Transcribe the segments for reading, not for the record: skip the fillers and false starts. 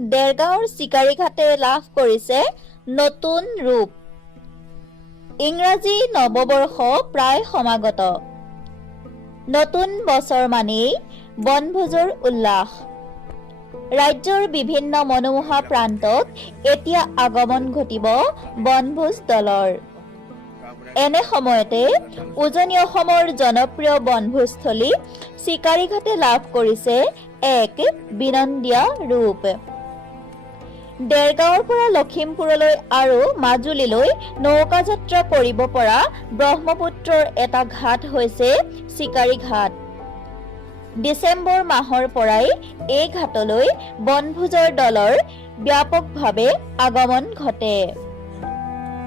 দেৰগাঁৱৰ চিকাৰীঘাটে লাভ কৰিছে নতুন ৰূপ। ইংৰাজী নৱবৰ্ষ প্ৰায় সমাগত। নতুন বছৰ মানেই বনভোজৰ উল্লাস। ৰাজ্যৰ বিভিন্ন মনোমোহা প্ৰান্তত এতিয়া আগমন ঘটিব বনভোজ দলৰ। এনে সময়তে উজনি অসমৰ জনপ্ৰিয় বনভোজস্থলী চিকাৰীঘাটে লাভ কৰিছে এক বিনন্দীয়া ৰূপ। দেৰগাঁৱৰ পৰা লখিমপুৰলৈ আৰু মাজুলীলৈ নৌকা যাত্ৰা কৰিব পৰা ব্ৰহ্মপুত্ৰৰ এটা ঘাট হৈছে চিকাৰীঘাট। ডিচেম্বৰ মাহৰ পৰাই এই ঘাটলৈ বনভোজৰ দলৰ ব্যাপকভাৱে আগমন ঘটে।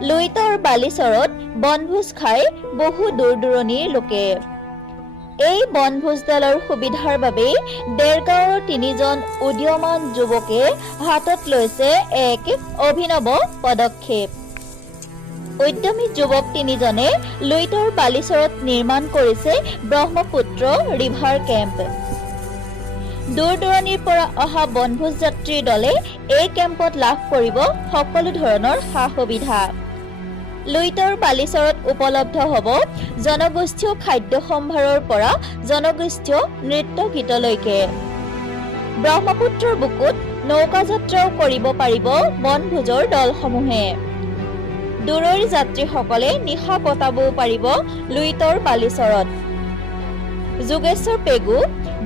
লুইতৰ বালিচৰত বনভোজ খাই বহু দূৰ-দূৰণিৰ লোকে। এই বনভোজ দলৰ সুবিধাৰ বাবে দেৰগাঁৱৰ 3জন উদীয়মান যুৱকে হাতত লৈছে এক অভিনৱ পদক্ষেপ। উদ্যমী যুৱক 3জনে লুইতৰ বালিচৰত নিৰ্মাণ কৰিছে ব্ৰহ্মপুত্ৰ ৰিভাৰ কেম্প। দূৰ-দূৰণিৰ পৰা অহা বনভোজ যাত্ৰীৰ দলে এই কেম্পত লাভ কৰিব সকলো ধৰণৰ সা-সুবিধা। লুইতৰ বালিচৰত উপলব্ধ হ'ব জনগোষ্ঠীয় খাদ্য সম্ভাৰৰ পৰা জনগোষ্ঠীয় নৃত্য গীতলৈকে। ব্ৰহ্মপুত্ৰৰ বুকুত নৌকা যাত্ৰাও কৰিব পাৰিব বনভোজৰ দলসমূহে। দূৰৈৰ যাত্ৰীসকলে নিশা কটাবও পাৰিব লুইতৰ বালিচৰত। যোগেশ্বৰ পেগু,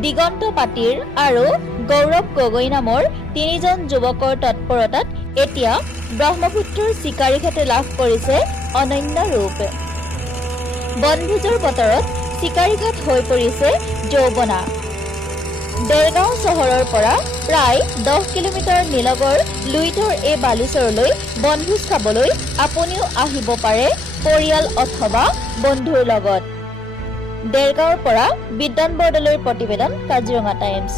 দিগন্ত পাটিৰ আৰু গৌৰৱ গগৈ নামৰ 3জন যুৱকৰ তৎপৰতাত এতিয়া ব্ৰহ্মপুত্ৰৰ চিকাৰীঘাটে লাভ কৰিছে অনন্য ৰূপ। বনভোজৰ বতৰত চিকাৰীঘাট হৈ পৰিছে যৌৱনা। দেৰগাঁও চহৰৰ পৰা প্ৰায় 10 কিলোমিটাৰ নিলগৰ লুইতৰ এই বালিচৰলৈ বনভোজ খাবলৈ আপুনিও আহিব পাৰে পৰিয়াল অথবা বন্ধুৰ লগত। দেৰগাঁৱৰ পৰা বিদ্যান বৰদলৈৰ প্ৰতিবেদন, কাজিৰঙা টাইমছ।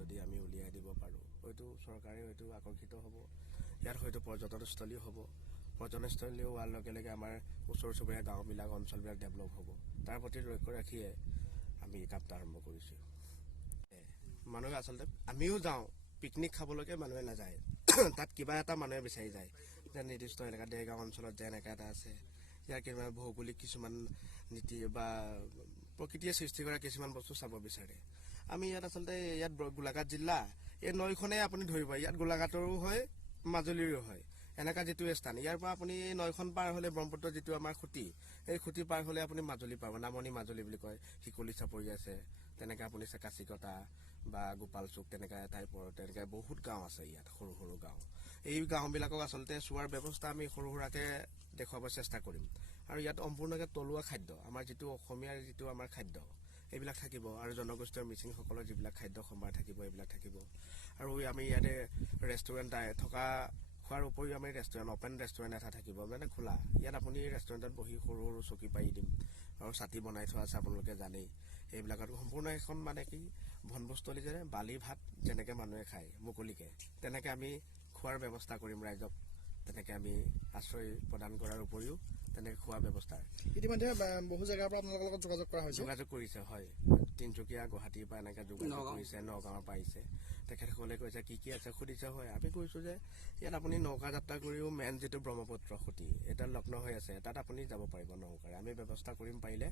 যদি আমি উলিয়াই দিব পাৰোঁ, হয়তো চৰকাৰে হয়তো আকৰ্ষিত হ'ব। ইয়াত হয়তো পৰ্যটনস্থলী হ'ব। পৰ্যটনস্থলী হোৱাৰ লগে লগে আমাৰ ওচৰ চুবুৰীয়া গাঁওবিলাক, অঞ্চলবিলাক ডেভেলপ হ'ব। তাৰ প্ৰতি লক্ষ্য ৰাখিয়ে আমি কামটো আৰম্ভ কৰিছোঁ। মানুহে আচলতে আমিও যাওঁ পিকনিক খাবলৈকে, মানুহে নাযায়। তাত কিবা এটা মানুহে বিচাৰি যায় যে নিৰ্দিষ্ট এলেকা দেৰগাঁও অঞ্চলত যে এনেকুৱা এটা আছে, ইয়াৰ কিবা ভৌগোলিক কিছুমান নীতি বা প্ৰকৃতিয়ে সৃষ্টি কৰা কিছুমান বস্তু চাব বিচাৰে। আমি ইয়াত আচলতে ইয়াত গোলাঘাট জিলা, এই নৈখনে আপুনি ধৰিব, ইয়াত গোলাঘাটৰো হয় মাজুলীৰো হয়। এনেকুৱা যিটো স্থান, ইয়াৰ পৰা আপুনি এই নৈখন পাৰ হ'লে ব্ৰহ্মপুত্ৰৰ যিটো আমাৰ খুঁটি, এই খুঁটি পাৰ হ'লে আপুনি মাজুলী পাব। নামনি মাজুলী বুলি কয়। শিকলি চাপৰি আছে, তেনেকৈ আপুনি কাছিকটা বা গোপাল চুক তেনেকুৱা টাইপৰ তেনেকৈ বহুত গাঁও আছে ইয়াত, সৰু সৰু গাঁও। এই গাঁওবিলাকক আচলতে চোৱাৰ ব্যৱস্থা আমি সৰু সুৰাকৈ দেখুৱাব চেষ্টা কৰিম। আৰু ইয়াত সম্পূৰ্ণকৈ থলুৱা খাদ্য, আমাৰ যিটো অসমীয়াৰ যিটো আমাৰ খাদ্য, এইবিলাক থাকিব। আৰু জনগোষ্ঠীয় মিচিংসকলৰ যিবিলাক খাদ্য সম্ভাৰ থাকিব, এইবিলাক থাকিব। আৰু আমি ইয়াতে ৰেষ্টুৰেণ্ট থকা খোৱাৰ উপৰিও আমি অপেন ৰেষ্টুৰেণ্ট এটা থাকিব, মানে খোলা। ইয়াত আপুনি ৰেষ্টুৰেণ্টত বহি সৰু সৰু চকী পাৰি দিম আৰু ছাতি বনাই থোৱা আছে, আপোনালোকে জানেই। এইবিলাকত সম্পূৰ্ণ এখন মানে কি বনভোজস্থলী, যেনে বালি ভাত যেনেকৈ মানুহে খায় মুকলিকৈ, তেনেকৈ আমি খোৱাৰ ব্যৱস্থা কৰিম ৰাইজক। তেনেকৈ আমি আশ্ৰয় প্ৰদান কৰাৰ উপৰিও তেনেকৈ খোৱা ব্যৱস্থা। ইতিমধ্যে বহু জেগাৰ পৰা আপোনালোকৰ লগত যোগাযোগ কৰা হৈছে? যোগাযোগ কৰিছে, হয়। তিনিচুকীয়া, গুৱাহাটীৰ পৰা এনেকৈ যোগাযোগ কৰিছে, নগাঁৱৰ পৰা আহিছে। তেখেতসকলে কৈছে কি কি আছে সুধিছে। হয়, আমি কৈছোঁ যে ইয়াত আপুনি নৌকা যাত্ৰা কৰিও মেইন যিটো ব্ৰহ্মপুত্ৰ খুঁটি, এটা লগ্ন হৈ আছে, তাত আপুনি যাব পাৰিব নৌকাৰে। আমি ব্যৱস্থা কৰিম, পাৰিলে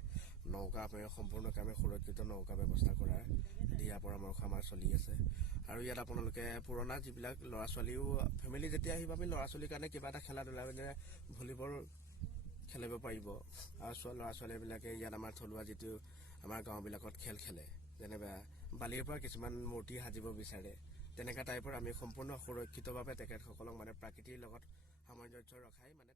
নৌকা আপুনি সম্পূৰ্ণকৈ আমি সুৰক্ষিত নৌকা ব্যৱস্থা কৰাৰ দিহা পৰামৰ্শ আমাৰ চলি আছে। আৰু ইয়াত আপোনালোকে পুৰণা যিবিলাক ল'ৰা ছোৱালীও ফেমিলি যেতিয়া আহিব, আমি ল'ৰা ছোৱালীৰ কাৰণে কিবা এটা খেলা ধূলা, যেনে ভলীবল খেলিব পাৰিব। আৰু ল'ৰা ছোৱালীবিলাকে ইয়াত আমাৰ থলুৱা যিটো আমাৰ গাঁওবিলাকত খেল খেলে, যেনিবা বালিৰ পৰা কিছুমান মূৰ্তি সাজিব বিচাৰে, তেনেকুৱা টাইপৰ আমি সম্পূৰ্ণ সুৰক্ষিতভাৱে তেখেতসকলক মানে প্ৰাকৃতিৰ লগত সামঞ্জস্য ৰখাই মানে